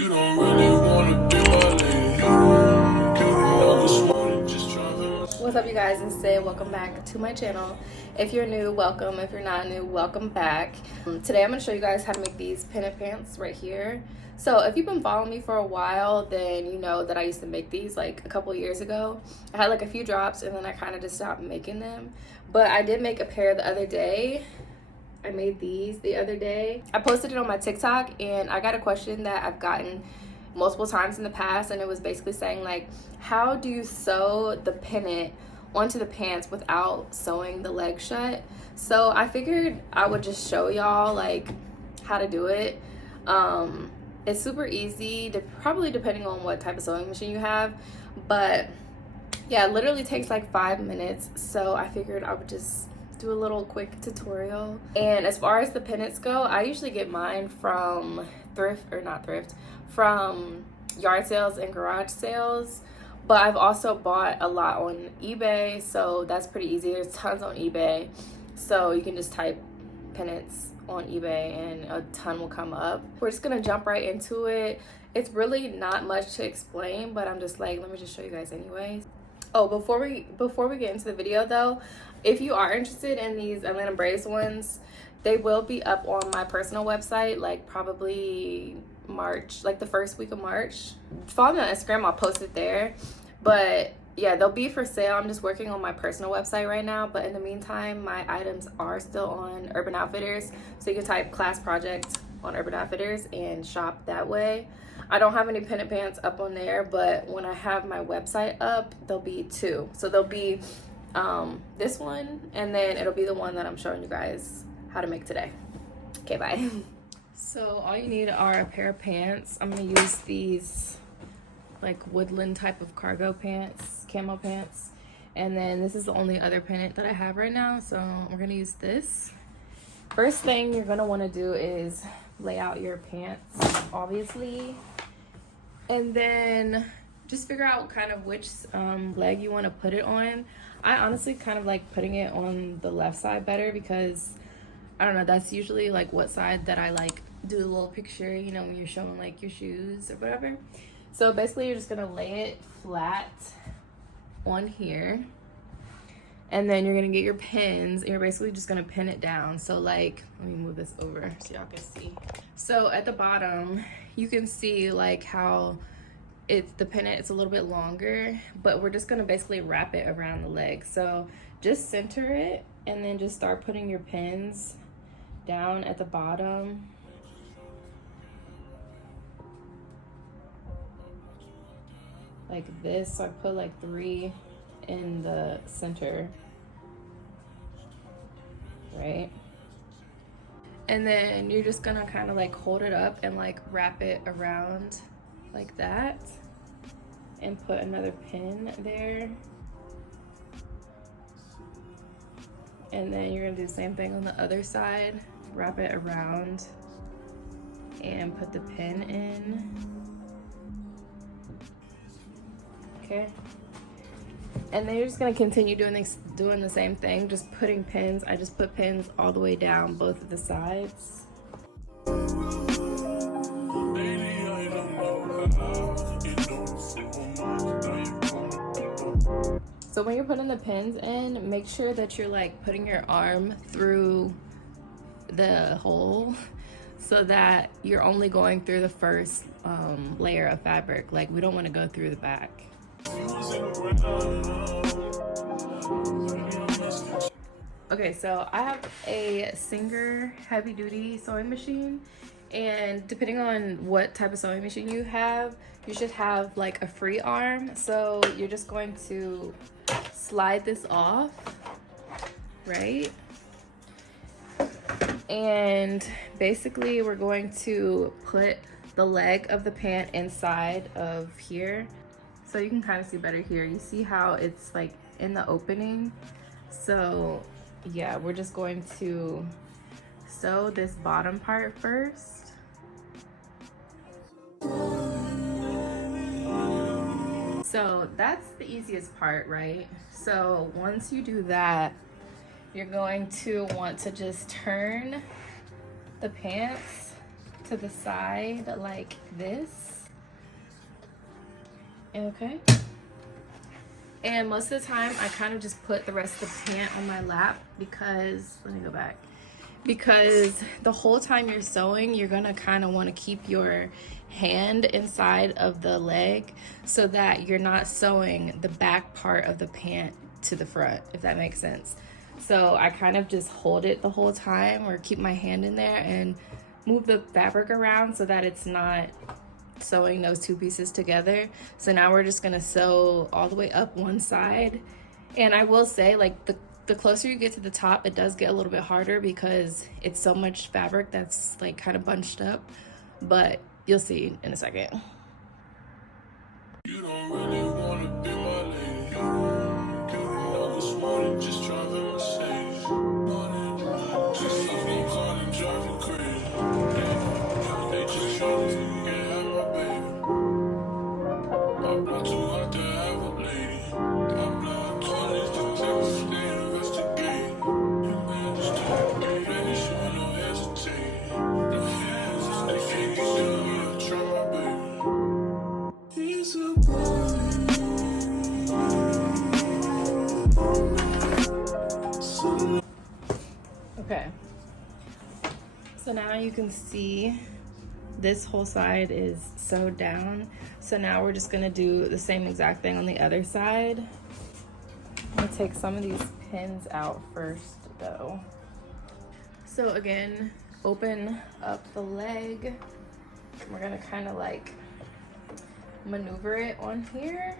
You don't really wanna be my lady. I was wanting just driving. What's up, you guys? And today, welcome back to my channel. If you're new, welcome. If you're not new, welcome back. Today I'm going to show you guys how to make these pennant pants right here. So if you've been following me for a while, then you know that I used to make these like a couple years ago. I had like a few drops and then I kind of just stopped making them, but I did make a pair the other day. I made these the other day. I posted it on my TikTok and I got a question that I've gotten multiple times in the past, and it was basically saying like, how do you sew the pennant onto the pants without sewing the leg shut? So I figured I would just show y'all like how to do it. It's super easy, probably depending on what type of sewing machine you have, but yeah, it literally takes like 5 minutes. So I figured I would just do a little quick tutorial. And as far as the pennants go, I usually get mine from from yard sales and garage sales, but I've also bought a lot on eBay, so that's pretty easy. There's tons on eBay, so you can just type pennants on eBay and a ton will come up. We're just gonna jump right into it. It's really not much to explain, but I'm just like, let me just show you guys anyway. Oh, before we get into the video though, if you are interested in these Atlanta braids ones, they will be up on my personal website, like probably March, like the first week of March. Follow me on Instagram, I'll post it there. But yeah, they'll be for sale. I'm just working on my personal website right now, but in the meantime, my items are still on Urban Outfitters. So you can type class project on Urban Outfitters and shop that way. I don't have any pennant pants up on there, but when I have my website up, there'll be two. So there'll be this one, and then it'll be the one that I'm showing you guys how to make today. Okay, bye. So all you need are a pair of pants. I'm gonna use these like woodland type of cargo pants, camo pants, and then this is the only other pennant that I have right now, so we're gonna use this. First thing you're gonna want to do is lay out your pants, obviously, and then just figure out kind of which leg you want to put it on. I honestly kind of like putting it on the left side better because I don't know, that's usually like what side that I like do a little picture, you know, when you're showing like your shoes or whatever. So basically you're just gonna lay it flat on here, and then you're gonna get your pins and you're basically just gonna pin it down. So like, let me move this over so y'all can see. So at the bottom you can see like how the pennant is a little bit longer, but we're just gonna basically wrap it around the leg. So just center it and then just start putting your pins down at the bottom. Like this. So I put like 3 in the center, right? And then you're just gonna kind of like hold it up and like wrap it around like that and put another pin there. And then you're gonna do the same thing on the other side, wrap it around and put the pin in. Okay. And then you're just gonna continue doing the same thing, just putting pins. I just put pins all the way down both of the sides. So when you're putting the pins in, make sure that you're like putting your arm through the hole so that you're only going through the first layer of fabric. Like, we don't want to go through the back. Okay, so I have a Singer heavy duty sewing machine, and depending on what type of sewing machine you have, you should have like a free arm. So you're just going to slide this off, right? And basically we're going to put the leg of the pant inside of here. So you can kind of see better here. You see how it's like in the opening? So yeah, we're just going to sew this bottom part first. So that's the easiest part, right? So once you do that, you're going to want to just turn the pants to the side like this. Okay. And most of the time I kind of just put the rest of the pant on my lap because, let me go back, because the whole time you're sewing, you're gonna kind of want to keep your hand inside of the leg so that you're not sewing the back part of the pant to the front, if that makes sense. So I kind of just hold it the whole time, or keep my hand in there and move the fabric around so that it's not sewing those two pieces together. So now we're just gonna sew all the way up one side. And I will say, like, the closer you get to the top, it does get a little bit harder because it's so much fabric that's like kind of bunched up, but you'll see in a second. You don't really wanna be my lady. I was wanting just driving Mercedes. Just leave me caught and driving crazy. They just trying to get at my baby. I'm not too hot to have a lady. I'm not 20s to Texas, they investigate. You man just talk me, finish, I no hesitate. No hands, it's the king, I try my baby. He's a boy. Okay, so now you can see this whole side is sewed down. So now we're just gonna do the same exact thing on the other side. I'm gonna take some of these pins out first though. So again, open up the leg. We're gonna kind of like maneuver it on here.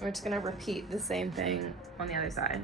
We're just gonna repeat the same thing on the other side.